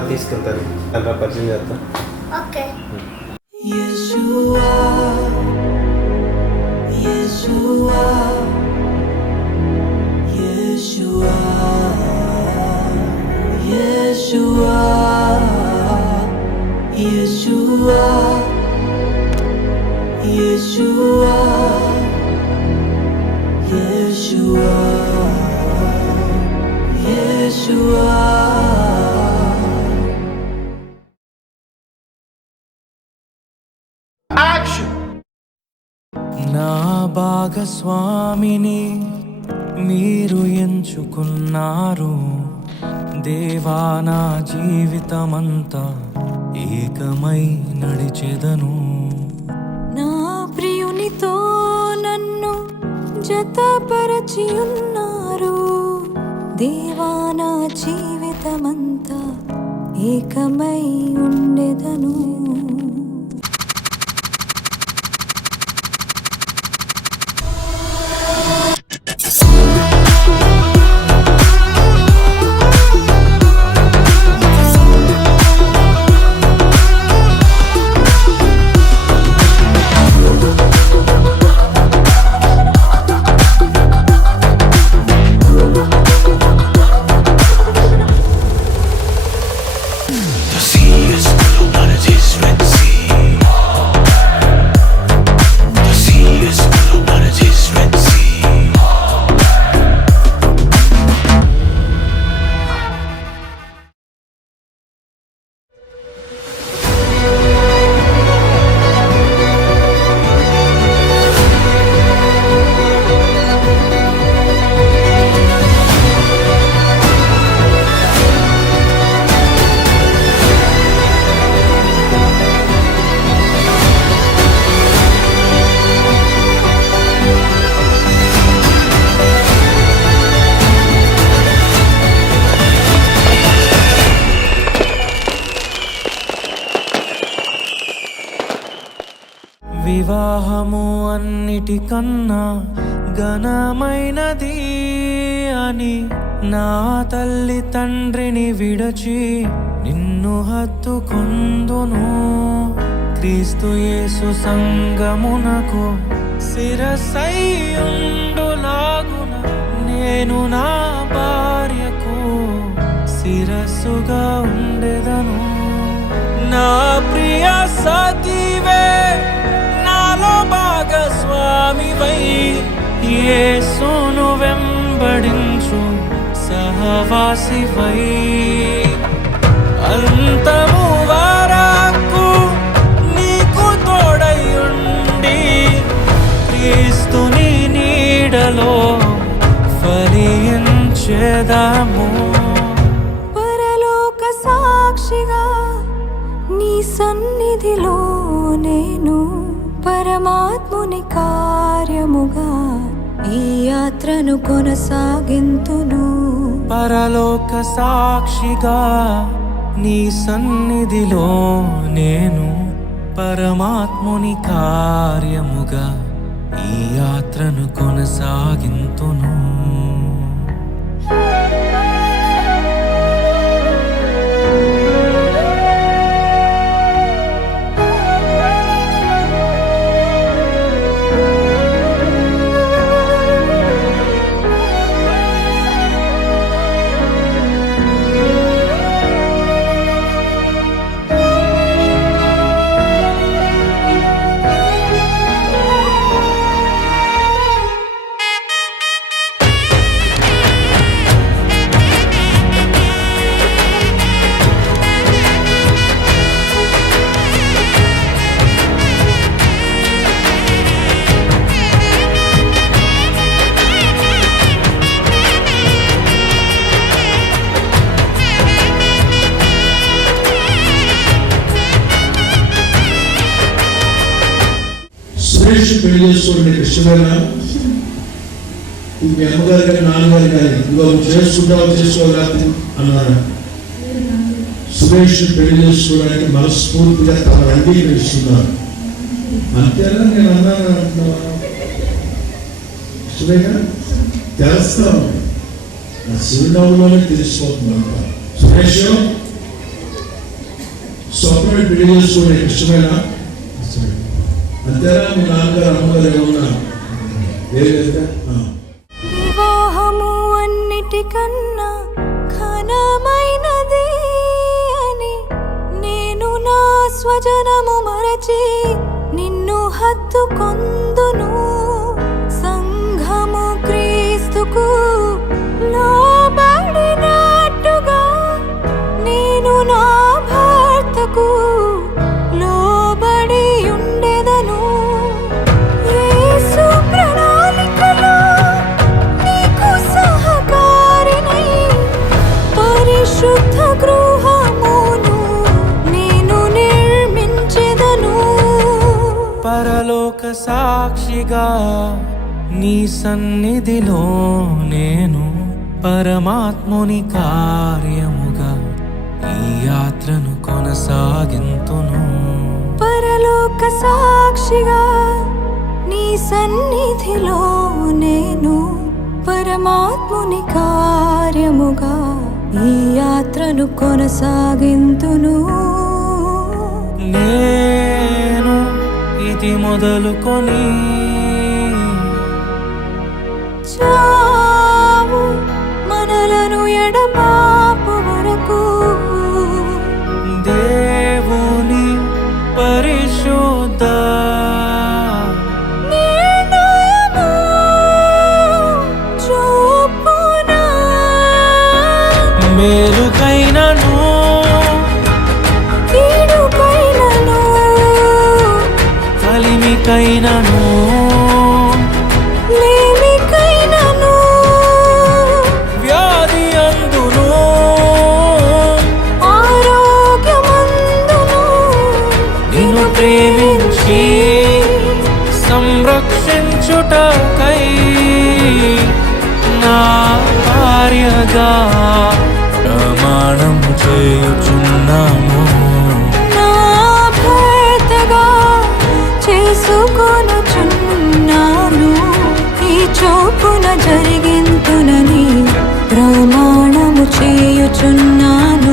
తర్వాత తీసుకెళ్తారు. అలా పరిచయం చేస్తా. ఓకే. నా భాగస్వామిని మీరు ఎంచుకున్నారు దేవా, నా జీవితమంతా ఏకమై నడిచెదను. నా ప్రియునితో నన్ను జతపరచి ఉన్నారు దేవా, నా జీవితమంతా ఏకమై ఉండెదను. వివాహము అన్నిటికన్నా ఘనమైనది అని నా తల్లి తండ్రిని విడచి నిన్ను హత్తుకొందును. క్రీస్తు యేసు సంగమునకు శిరస్సైయుండులాగున నేను నా భార్యకు శిరస్సుగా ఉండెదను. నా ప్రియ సఖివే, నాలో భాగస్వామివై యేసును వెంబడించు సహవాసివై అంతము వరకు నీకు తోడయుండి క్రీస్తుని నీడలో ఫలించెదము. పరలోక సాక్షిగా నీ సన్నిధిలో నేను పరమాత్ముని కార్యముగా ఈ యాత్రను కొనసాగింతును. పరలోక సాక్షిగా నీ సన్నిధిలో నేను పరమాత్ముని కార్యముగా ఈ యాత్రను కొనసాగింతును. సురేష్ పెళ్లి చేసుకోండి ఇష్టమేనా? మీ అమ్మగారు కానీ నాన్నగారు కానీ ఇదిగో చేసుకుంటావు చేసుకోవాలి అన్నారా? సురేష్ పెళ్లి చేసుకోవడానికి మనస్ఫూర్తిగా తమ అంగీకరిస్తున్నారు. అంతేనా? నేను అన్నాను అంటున్నా ఇష్టమేగా తెలుస్తాను. నా చిరునవ్వులోనే తెలిసిపోతుంది అంట. సురేష్ స్వప్నమే పెళ్లి చేసుకోవడం ఇష్టమైన అంతేనా? మీ నాన్నగారు అమ్మగారు ఏమన్నా లేదా? వివాహము అన్నిటికన్నా ఘనమైనది అని నేను నా స్వజనము మరచి నిన్ను హత్తుకొందును. సంఘము క్రీస్తుకు లోబడినట్టుగా నేను నా భర్తకు లోబడి ఉండెదను. యేసు ప్రణాళికలో నీకు సహకారినై పరిశుద్ధ గృహమును నేను నిర్మించెదను. పరలోక సాక్షిగా నీ సన్నిధిలో నేను పరమాత్ముని కార్యముగా ఈ యాత్రను కొనసాగింతును. పరలోక సాక్షిగా నీ సన్నిధిలో నేను పరమాత్ముని కార్యముగా ఈ యాత్రను కొనసాగింతును. నేను ఇది మొదలుకొని చావు మనలను ఎడబాపు వరకు దేవుని పరిశుద్ధ నిర్ణయము చూపున మేలుకైనను కీడుకైనను కలిమికైనను లేమికైనను వ్యాధి అందును ఆరోగ్యమందును నిన్ను ప్రేమించి సంరక్షించుటకై నా భార్యగా ప్రమాణం చేయుచున్నాను. నా భర్తగా చేసుకొనుచున్నాను. ఈ చోపున జరిగింతునని ప్రమాణము చేయుచున్నాను.